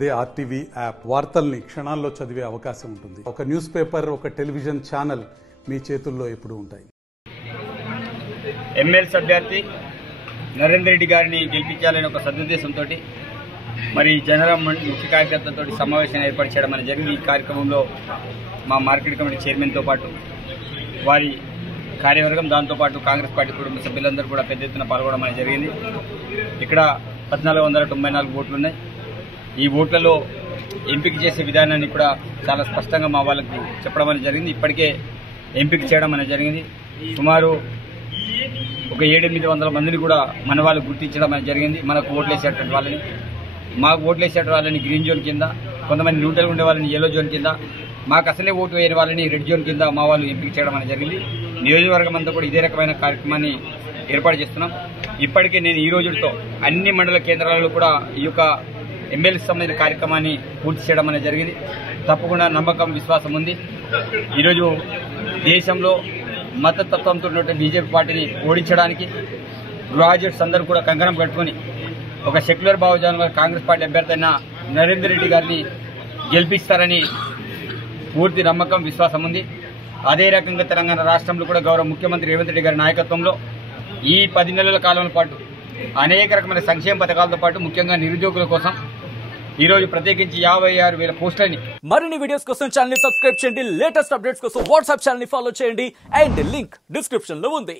అదే RTV app వార్తల్ని క్షణాల్లో చదివే అవకాశం ఉంటుంది. ఒక న్యూస్ పేపర్, ఒక టెలివిజన్ ఛానల్ మీ చేతుల్లో ఎప్పుడూ ఉంటాయి. ఎమ్మెల్సీ అభ్యర్థి నరేందర్ రెడ్డి గారిని గెలిపించాలని ఒక సదుద్దేశంతో మరి జనరల్ ముఖ్య కార్యకర్తలతో సమావేశం ఏర్పాటు చేయడం అనేది జరిగింది. ఈ కార్యక్రమంలో మా మార్కెట్ కమిటీ చైర్మన్తో పాటు వారి కార్యవర్గం, దాంతోపాటు కాంగ్రెస్ పార్టీ కుటుంబ సభ్యులందరూ కూడా పెద్ద ఎత్తున పాల్గొనడం అనేది జరిగింది. ఇక్కడ 1494 ఓట్లు ఉన్నాయి. ఈ ఓట్లలో ఎంపిక చేసే విధానాన్ని కూడా చాలా స్పష్టంగా మా వాళ్ళకి చెప్పడం అనేది జరిగింది. ఇప్పటికే ఎంపిక చేయడం అనేది జరిగింది. సుమారు ఒక 700-800 మందిని కూడా మన వాళ్ళు గుర్తించడం అనేది జరిగింది. మనకు ఓట్లేసేటువంటి వాళ్ళని, మాకు ఓట్లేసేట వాళ్ళని గ్రీన్ జోన్ కింద, కొంతమంది న్యూట్రల్గా ఉండే వాళ్ళని ఎల్లో జోన్ కింద, మాకు అసలే ఓటు వేయని వాళ్ళని రెడ్ జోన్ కింద మా వాళ్ళు ఎంపిక చేయడం అనేది జరిగింది. నియోజకవర్గం అంతా కూడా ఇదే రకమైన కార్యక్రమాన్ని ఏర్పాటు చేస్తున్నాం. ఇప్పటికే నేను ఈ రోజుతో అన్ని మండల కేంద్రాలలో కూడా ఈ యొక్క ఎమ్మెల్సీ సంబంధించిన కార్యక్రమాన్ని పూర్తి చేయడం అనేది జరిగింది. తప్పకుండా నమ్మకం, విశ్వాసం ఉంది. ఈరోజు దేశంలో మతతత్వంతో ఉన్నటువంటి బీజేపీ పార్టీని ఓడించడానికి గ్రాడ్యుయేట్స్ అందరూ కూడా కంకణం కట్టుకుని ఒక సెక్యులర్ భావజాలం కాంగ్రెస్ పార్టీ అభ్యర్థి అయిన నరేందర్ రెడ్డి గారిని గెలిపిస్తారని పూర్తి నమ్మకం, విశ్వాసం ఉంది. అదే రకంగా తెలంగాణ రాష్ట్రంలో కూడా గౌరవ ముఖ్యమంత్రి రేవంత్ రెడ్డి గారి నాయకత్వంలో ఈ 10 నెలల కాలం పాటు అనేక రకమైన సంక్షేమ పథకాలతో పాటు ముఖ్యంగా నిరుద్యోగుల కోసం ఈరోజు ప్రత్యేకించి 56,000 పోస్టులని. మరిన్ని వీడియోస్ కోసం ఛానల్ ని సబ్స్క్రైబ్ చేయండి. లేటెస్ట్ అప్డేట్స్ కోసం వాట్సాప్ ఛానల్ ని ఫాలో చేయండి. అండ్ లింక్ డిస్క్రిప్షన్ లో ఉంది.